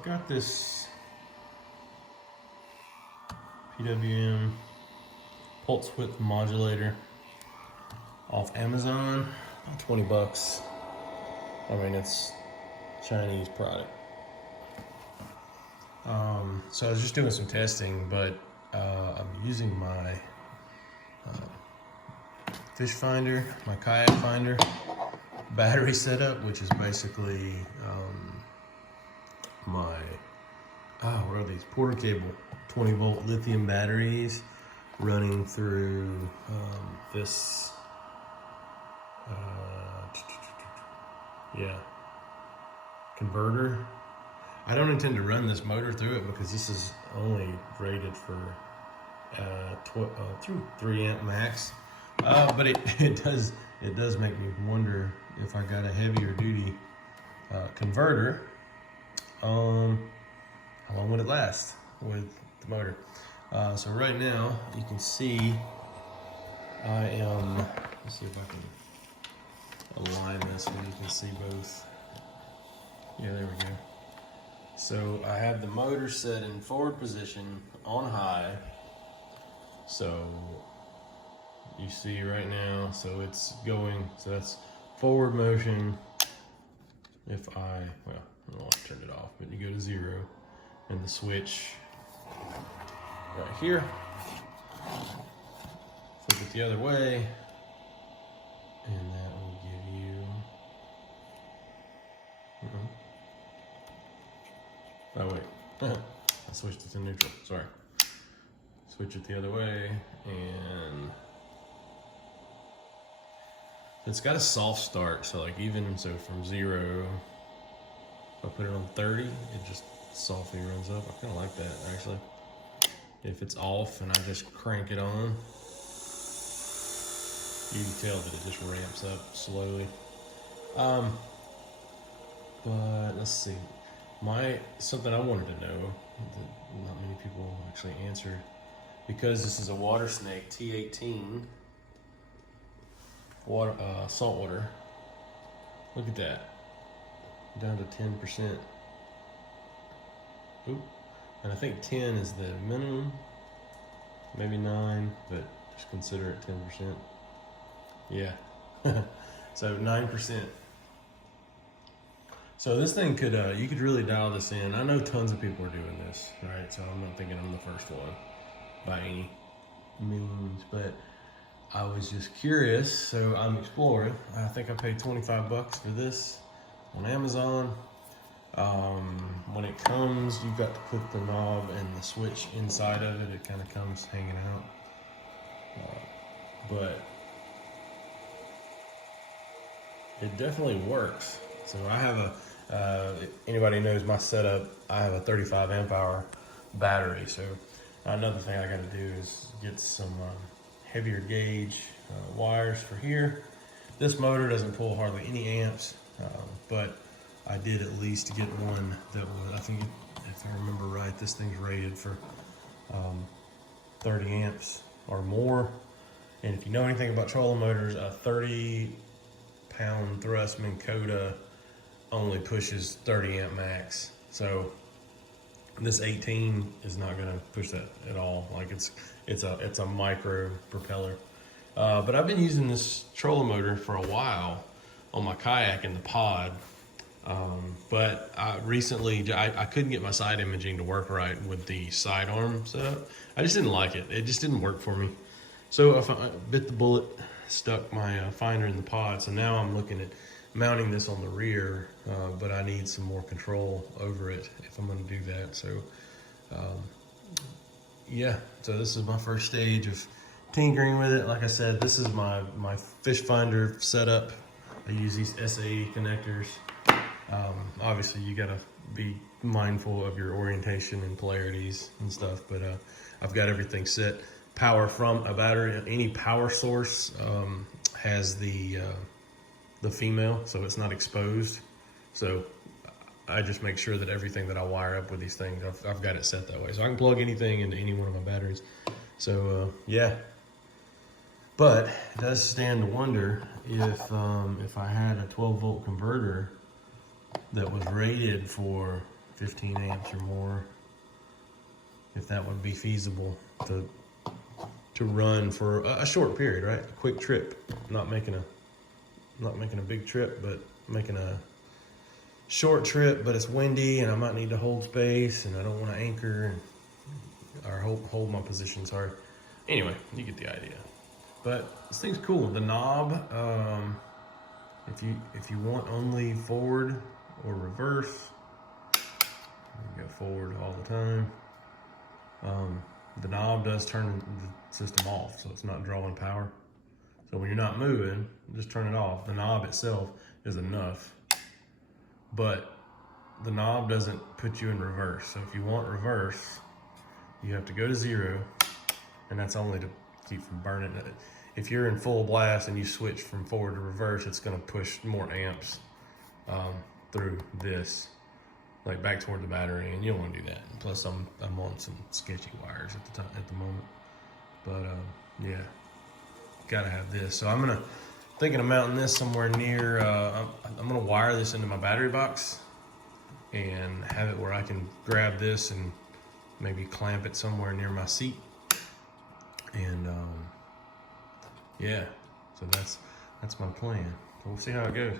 I've got this PWM pulse width modulator off Amazon, about 20 bucks. I mean, it's Chinese product. So I was just doing some testing, but I'm using my fish finder, my kayak finder battery setup, which is basically my, what are these? Porter cable, 20 volt lithium batteries running through this, converter. I don't intend to run this motor through it because this is only rated for through 3 amp max. But it does make me wonder if I got a heavier duty converter, how long would it last with the motor? So right now you can see I am, let's see if I can align this so you can see both. Yeah, there we go. So I have the motor set in forward position on high. So you see right now, so it's going, so that's forward motion. If I don't know, I turned it off, but you go to 0 and the switch right here, flip it the other way, and that will give you, oh wait, I switched it to neutral, sorry. Switch it the other way, and it's got a soft start, so like even so from 0, if I put it on 30, it just softly runs up. I kind of like that actually. If it's off and I just crank it on, you can tell that it just ramps up slowly. But let's see, something I wanted to know that not many people actually answered, because this is a water snake T18 water, salt water. Look at that, down to 10%. Oop. And I think 10 is the minimum, maybe 9, but just consider it 10%. Yeah, so 9%. So this thing could, you could really dial this in. I know tons of people are doing this, right? So I'm not thinking I'm the first one by any means, but I was just curious, so I'm exploring. I think I paid 25 bucks for this on Amazon. When it comes, you've got to put the knob and the switch inside of it. It kind of comes hanging out, but it definitely works. So I have anybody knows my setup, I have a 35 amp hour battery. So another thing I got to do is get some heavier gauge wires for here. This motor doesn't pull hardly any amps, but I did at least get one that was, I think, if I remember right, this thing's rated for 30 amps or more. And if you know anything about trolling motors, a 30-pound thrust Minn Kota only pushes 30 amp max. So this 18 is not going to push that at all. Like it's a micro propeller. But I've been using this trolling motor for a while on my kayak in the pod. But recently I couldn't get my side imaging to work right with the sidearm setup. I just didn't like it. It just didn't work for me. So if I bit the bullet, stuck my finder in the pod. So now I'm looking at mounting this on the rear, but I need some more control over it if I'm going to do that. So yeah, so this is my first stage of tinkering with it. Like I said, this is my fish finder setup. I use these SAE connectors. Obviously you gotta be mindful of your orientation and polarities and stuff, but I've got everything set. Power from a battery, any power source has the female, so it's not exposed. So I just make sure that everything that I wire up with these things, I've got it set that way. So I can plug anything into any one of my batteries. So yeah. But it does stand to wonder if I had a 12 volt converter that was rated for 15 amps or more, if that would be feasible to run for a short period, right? A quick trip, not making a big trip, but making a short trip, but it's windy and I might need to hold space and I don't want to anchor or hold my position, sorry. Anyway, you get the idea. But this thing's cool. The knob, if you want only forward or reverse, you go forward all the time. The knob does turn the system off, so it's not drawing power. So when you're not moving, just turn it off. The knob itself is enough, but the knob doesn't put you in reverse. So if you want reverse, you have to go to 0, and that's only to keep from burning it. If you're in full blast and you switch from forward to reverse, it's gonna push more amps through this, like back toward the battery, and you don't want to do that. And plus, I'm on some sketchy wires at the moment. But yeah, gotta have this. So I'm thinking of mounting this somewhere near. I'm gonna wire this into my battery box and have it where I can grab this and maybe clamp it somewhere near my seat. And yeah, so that's my plan. We'll see how it goes.